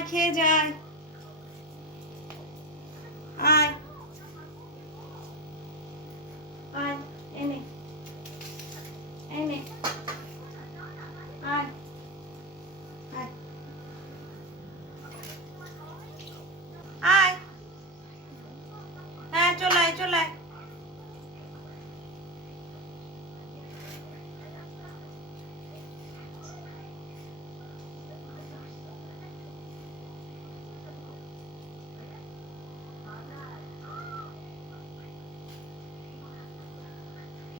আয় খেয়ে যায়, আয় আয়, এনে এনে আয় আয় আয়, হ্যাঁ চলে আয় চলে আয়।